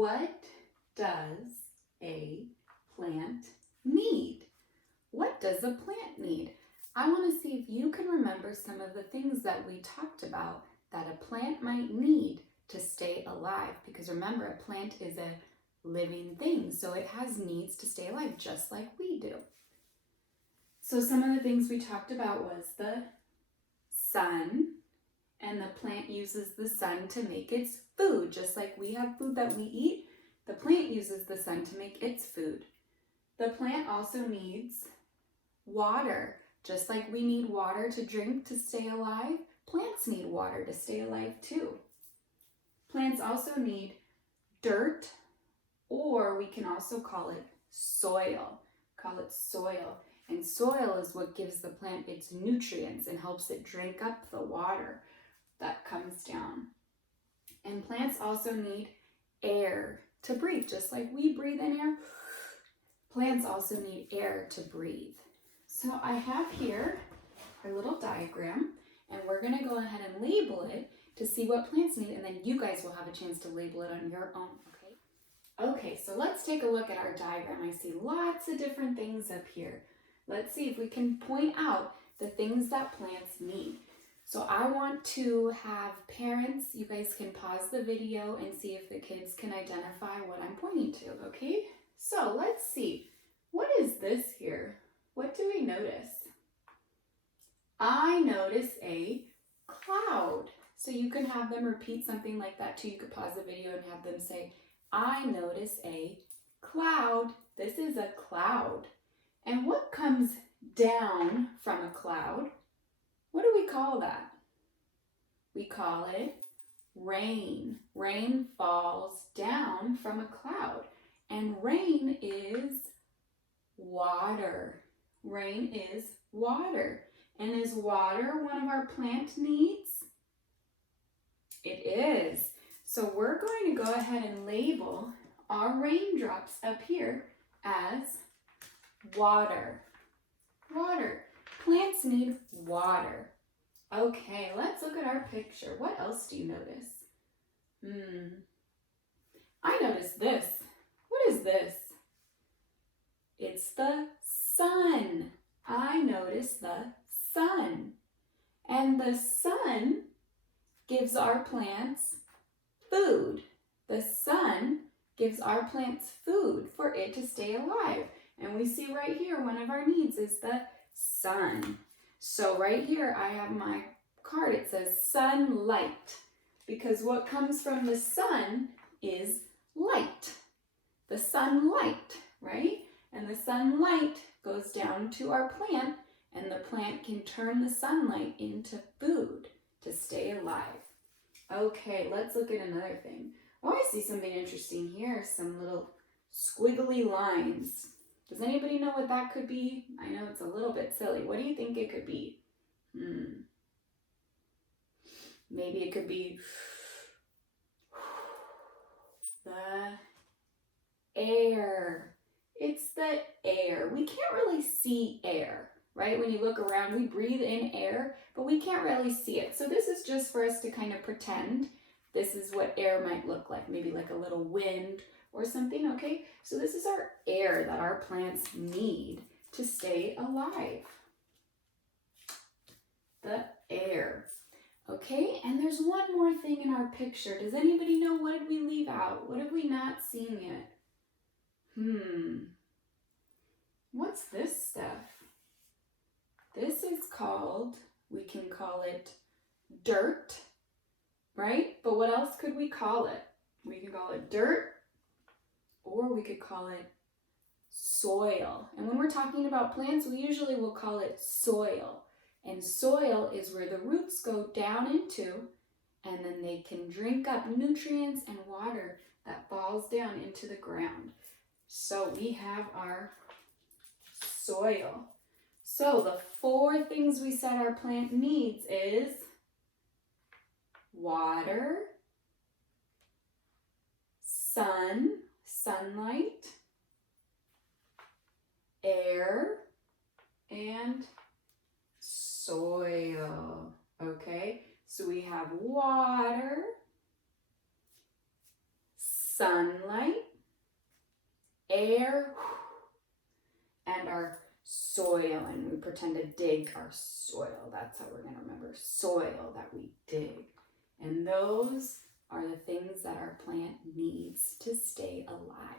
What does a plant need? What does a plant need? I want to see if you can remember some of the things that we talked about that a plant might need to stay alive. Because remember, a plant is a living thing, so it has needs to stay alive just like we do. So some of the things we talked about was the sun, and the plant uses the sun to make its food. Just like we have food that we eat, the plant uses the sun to make its food. The plant also needs water. Just like we need water to drink to stay alive, plants need water to stay alive too. Plants also need dirt, or we can also call it soil. Call it soil. And soil is what gives the plant its nutrients and helps it drink up the water that comes down. And plants also need air to breathe. Just like we breathe in air, plants also need air to breathe. So I have here our little diagram, and we're going to go ahead and label it to see what plants need, and then you guys will have a chance to label it on your own, okay? Okay, so let's take a look at our diagram. I see lots of different things up here. Let's see if we can point out the things that plants need. So I want to have parents, you guys can pause the video and see if the kids can identify what I'm pointing to, okay? So let's see. What is this here? What do we notice? I notice a cloud. So you can have them repeat something like that too. You could pause the video and have them say, I notice a cloud. This is a cloud. And what comes down from a cloud? What do we call that? We call it rain. Rain falls down from a cloud. And rain is water. Rain is water. And is water one of our plant needs? It is. So we're going to go ahead and label our raindrops up here as water. Water. Plants need water. Okay, let's look at our picture. What else do you notice? I notice this. What is this? It's the sun. I notice the sun. And the sun gives our plants food. The sun gives our plants food for it to stay alive. And we see right here, one of our needs is the sun. So right here, I have my card. It says sunlight, because what comes from the sun is light. The sunlight, right? And the sunlight goes down to our plant, and the plant can turn the sunlight into food to stay alive. Okay, let's look at another thing. Oh, I see something interesting here. Some little squiggly lines. Does anybody know what that could be? I know it's a little bit silly. What do you think it could be? Maybe it could be the air. It's the air. We can't really see air, right? When you look around, we breathe in air, but we can't really see it. So this is just for us to kind of pretend this is what air might look like. Maybe like a little wind or something, okay? So this is our air that our plants need to stay alive. The air. Okay, and there's one more thing in our picture. Does anybody know what did we leave out? What have we not seen yet? What's this stuff? This is called, we can call it dirt, right? But what else could we call it? We can call it dirt, or we could call it soil. And when we're talking about plants, we usually will call it soil. And soil is where the roots go down into, and then they can drink up nutrients and water that falls down into the ground. So we have our soil. So the 4 things we said our plant needs is water, sun, sunlight, air, and soil. Okay, so we have water, sunlight, air, and our soil. And we pretend to dig our soil. That's how we're going to remember soil, that we dig. And those are the things that our plant needs to stay alive.